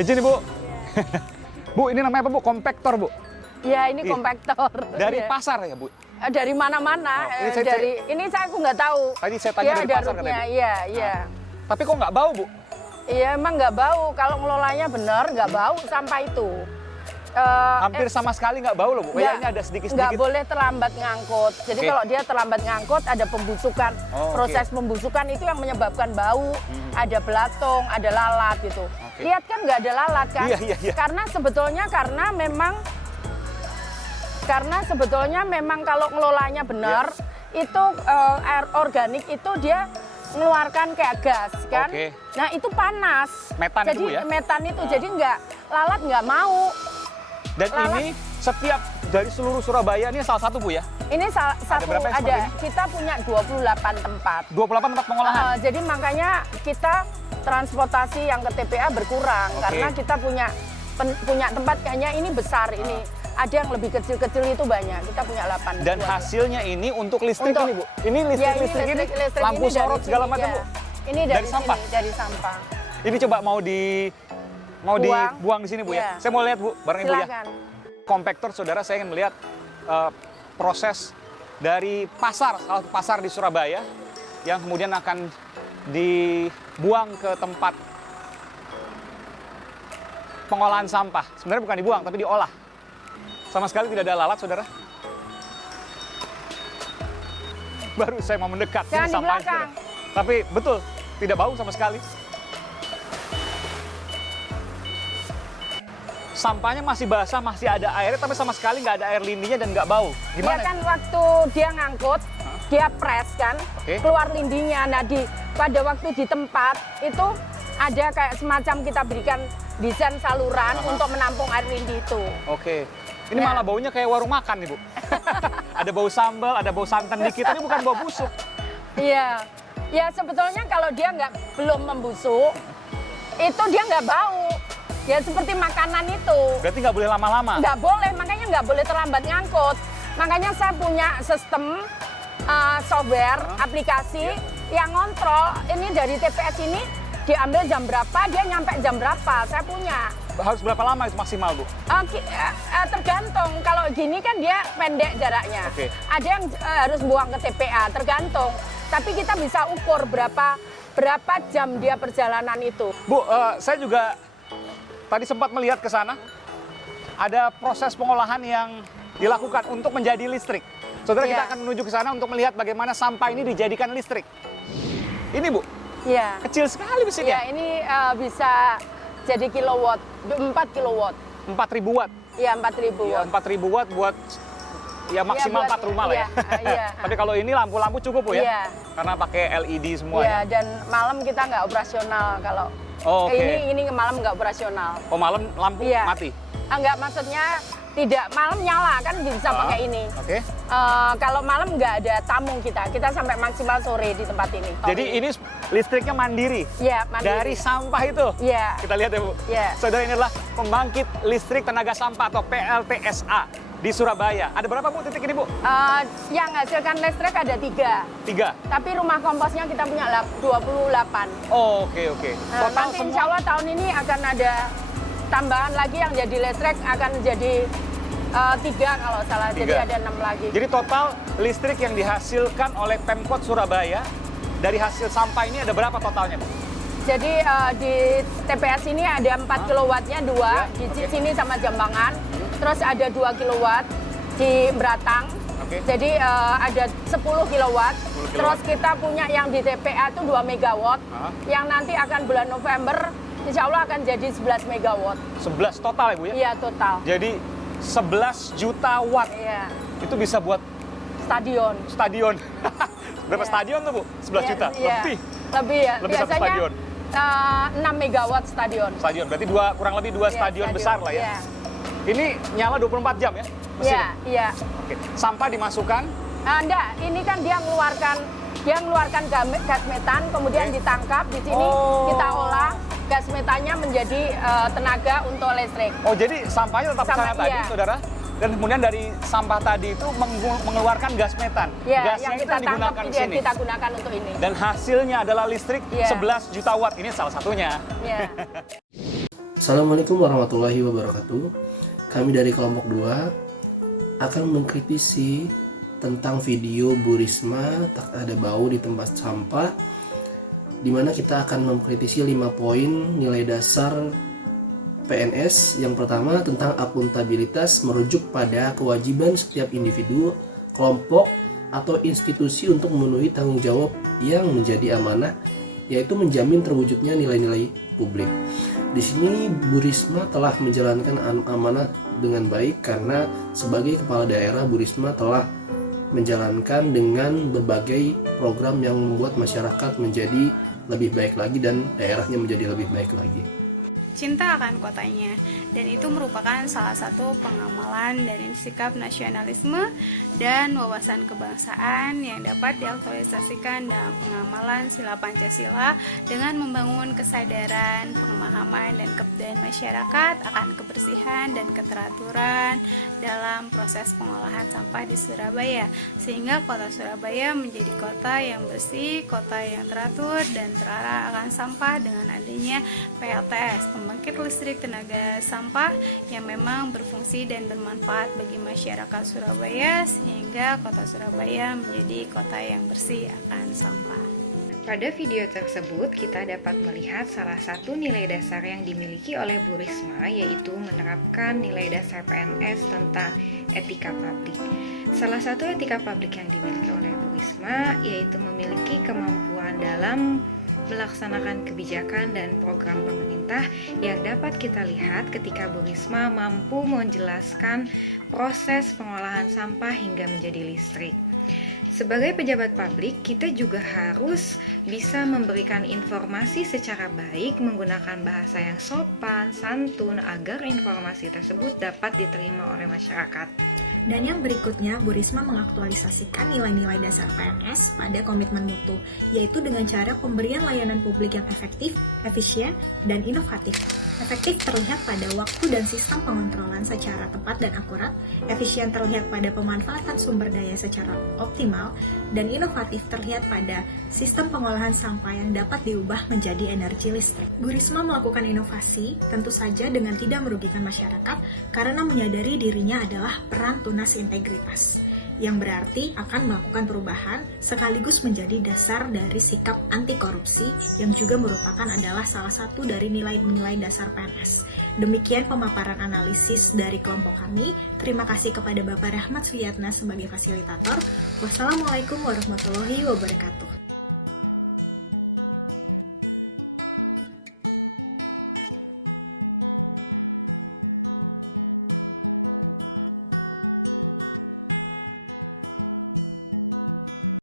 Izin Bu. Bu, ini namanya apa Bu? Kompaktor Bu? Iya, ini kompaktor. Dari Iya. pasar ya Bu? Dari mana-mana. Oh, ini saya aku nggak tahu. Tadi saya tanya dari ada pasar rootnya, katanya Bu. Iya, iya. Tapi kok nggak bau Bu? Iya, emang nggak bau. Kalau ngelolanya benar, nggak bau sampah itu. Hampir sama sekali nggak bau loh Bu. Kayaknya ada Nggak sedikit-sedikit. boleh terlambat ngangkut. Jadi kalau dia terlambat ngangkut, ada pembusukan. Oh, Proses pembusukan itu yang menyebabkan bau. Ada belatung, ada lalat gitu. Lihat kan nggak ada lalat kan? Iya. Karena sebetulnya memang kalau ngelolanya benar, itu air organik itu dia mengeluarkan kayak gas kan. Oke. Nah itu panas. Metan jadi itu ya? metan itu jadi lalat nggak mau. Dan lalat. ini setiap dari seluruh Surabaya ini salah satu Bu ya? Ini satu berapa yang seperti ada. ini? Kita punya 28 tempat. 28 tempat pengolahan? Jadi makanya kita transportasi yang ke TPA berkurang karena kita punya tempat kayaknya ini besar ini. Ada yang lebih kecil-kecil itu banyak. Kita punya 8. Dan hasilnya ini untuk listrik Untuk- ini Bu? Ini listrik ini listrik lampu ini dari sorot segala sini, macam ya. Bu? Ini dari sampah? sini, dari sampah. Ini coba mau Buang. dibuang di sini Bu ya? Iya. Saya mau lihat Bu, bareng Ibu ya. Silakan. Kompaktor saudara, saya ingin melihat proses dari pasar, salah satu pasar di Surabaya yang kemudian akan dibuang ke tempat pengolahan sampah. Sebenarnya bukan dibuang, tapi diolah. Sama sekali tidak ada lalat, saudara. Baru saya mau mendekat. Jangan Ini di sampahnya, belakang. saudara. Tapi betul, tidak bau sama sekali. Sampahnya masih basah, masih ada airnya, tapi sama sekali nggak ada air lindinya dan nggak bau. Dia Gimana? kan waktu dia ngangkut, dia press kan, Oke. keluar lindinya. Nah pada waktu di tempat itu ada kayak semacam kita berikan desain saluran untuk menampung air lindi itu. Oke. Ini Ya. malah baunya kayak warung makan nih, Bu. Ada bau sambal, ada bau santan dikit, ini bukan bau busuk. Iya, ya sebetulnya kalau dia belum membusuk, itu dia nggak bau. Ya seperti makanan itu. Berarti nggak boleh lama-lama? Nggak boleh, makanya nggak boleh terlambat ngangkut. Makanya saya punya sistem software, aplikasi yang ngontrol ini dari TPS ini diambil jam berapa, dia nyampe jam berapa. Saya punya. Harus berapa lama itu maksimal, Bu? Tergantung. Kalau gini kan dia pendek jaraknya. Oke. Ada yang harus buang ke TPA, tergantung. Tapi kita bisa ukur berapa jam dia perjalanan itu. Bu, saya juga tadi sempat melihat ke sana. Ada proses pengolahan yang dilakukan untuk menjadi listrik. Saudara, kita Iya. akan menuju ke sana untuk melihat bagaimana sampah ini dijadikan listrik. Ini, Bu, Iya. kecil sekali Ya, mesinnya. ini bisa jadi kilowatt, 4 kilowatt. 4.000 watt. Iya, 4.000 Ya, watt. 4.000 watt buat ya maksimal buat- 4 rumah lah ya. iya. Tapi kalau ini lampu-lampu cukup, Bu ya? Iya. Karena pakai LED semua Iya, ya. dan malam kita nggak operasional kalau Oh, oke. ini malam nggak operasional. Oh, malam lampu Iya. mati? Enggak, maksudnya tidak, malam nyala kan bisa pakai ini. Oke. Kalau malam nggak ada tamu kita sampai maksimal sore di tempat ini. Jadi ini listriknya mandiri? Iya, mandiri. Dari sampah itu? Iya. Kita lihat ya, Bu. Iya. Saudara, ini adalah pembangkit listrik tenaga sampah atau PLTSA di Surabaya. Ada berapa, Bu, titik ini, Bu? Yang hasilkan listrik ada 3. 3. Tapi rumah komposnya kita punya 28. Oh, oke. Total Nanti semua insya Allah tahun ini akan ada tambahan lagi yang jadi listrik akan jadi 3 kalau salah. Jadi 3. ada 6 lagi. Jadi total listrik yang dihasilkan oleh Pemkot Surabaya dari hasil sampah ini ada berapa totalnya, Bu? Jadi di TPS ini ada 4 kilowattnya 2 Ya, di oke. sini sama Jambangan. Terus ada 2 kilowatt di Beratang. Oke. Jadi ada 10 kilowatt. 10 kilowatt. Terus kita punya yang di TPA itu 2 megawatt. Yang nanti akan bulan November insya Allah akan jadi 11 megawatt. 11 total ya, Bu ya? Iya total. Jadi 11 juta watt. Iya. Itu bisa buat Stadion. stadion. Berapa Iya. stadion tuh, Bu? 11 Iya, juta? iya. Lebih. Lebih ya. Lebih satu Biasanya stadion. 6 megawatt stadion. Stadion, berarti kurang lebih 2 Iya, stadion besar lah ya. Iya. Ini nyala 24 jam ya? Iya, mesinnya? iya. Oke. Sampah dimasukkan, Enggak, ini kan dia mengeluarkan gas metan, kemudian Oke. ditangkap di sini Oh. kita olah gas metannya menjadi tenaga untuk listrik. oh jadi sampahnya tetap ke sana Sampah, tadi, iya. saudara. Dan kemudian dari sampah tadi itu mengeluarkan gas metan. Ya, Gasnya yang itu kita yang tangkap digunakan di dia sini. kita gunakan untuk ini. Dan hasilnya adalah listrik Iya. 11 juta watt. Ini salah satunya. Ya. Assalamualaikum warahmatullahi wabarakatuh. Kami dari kelompok 2 akan mengkritisi tentang video Bu Risma tak ada bau di tempat sampah, di mana kita akan mengkritisi 5 poin nilai dasar PNS. Yang pertama tentang akuntabilitas, merujuk pada kewajiban setiap individu, kelompok, atau institusi untuk memenuhi tanggung jawab yang menjadi amanah, yaitu menjamin terwujudnya nilai-nilai publik. Di sini Bu Risma telah menjalankan amanah dengan baik karena sebagai kepala daerah Bu Risma telah menjalankan dengan berbagai program yang membuat masyarakat menjadi lebih baik lagi dan daerahnya menjadi lebih baik lagi. Cinta akan kotanya, dan itu merupakan salah satu pengamalan dari sikap nasionalisme dan wawasan kebangsaan yang dapat diaktualisasikan dalam pengamalan sila Pancasila dengan membangun kesadaran, pemahaman, dan kebudayaan masyarakat akan kebersihan dan keteraturan dalam proses pengolahan sampah di Surabaya, sehingga kota Surabaya menjadi kota yang bersih, kota yang teratur, dan terarah akan sampah dengan adanya PLTS, pembangkit listrik tenaga sampah yang memang berfungsi dan bermanfaat bagi masyarakat Surabaya, sehingga kota Surabaya menjadi kota yang bersih akan sampah. Pada video tersebut, kita dapat melihat salah satu nilai dasar yang dimiliki oleh Bu Risma, yaitu menerapkan nilai dasar PNS tentang etika publik. Salah satu etika publik yang dimiliki oleh Bu Risma yaitu memiliki kemampuan dalam melaksanakan kebijakan dan program pemerintah yang dapat kita lihat ketika Bu Risma mampu menjelaskan proses pengolahan sampah hingga menjadi listrik. Sebagai pejabat publik, kita juga harus bisa memberikan informasi secara baik menggunakan bahasa yang sopan, santun, agar informasi tersebut dapat diterima oleh masyarakat. Dan yang berikutnya, Bu Risma mengaktualisasikan nilai-nilai dasar PNS pada komitmen mutu, yaitu dengan cara pemberian layanan publik yang efektif, efisien, dan inovatif. Efektif terlihat pada waktu dan sistem pengontrolan secara tepat dan akurat, efisien terlihat pada pemanfaatan sumber daya secara optimal, dan inovatif terlihat pada sistem pengolahan sampah yang dapat diubah menjadi energi listrik. Bu Risma melakukan inovasi, tentu saja dengan tidak merugikan masyarakat, karena menyadari dirinya adalah peran tunas integritas, yang berarti akan melakukan perubahan sekaligus menjadi dasar dari sikap anti korupsi yang juga merupakan adalah salah satu dari nilai-nilai dasar PNS. Demikian pemaparan analisis dari kelompok kami. Terima kasih kepada Bapak Rahmat Suyatna sebagai fasilitator. Wassalamualaikum warahmatullahi wabarakatuh.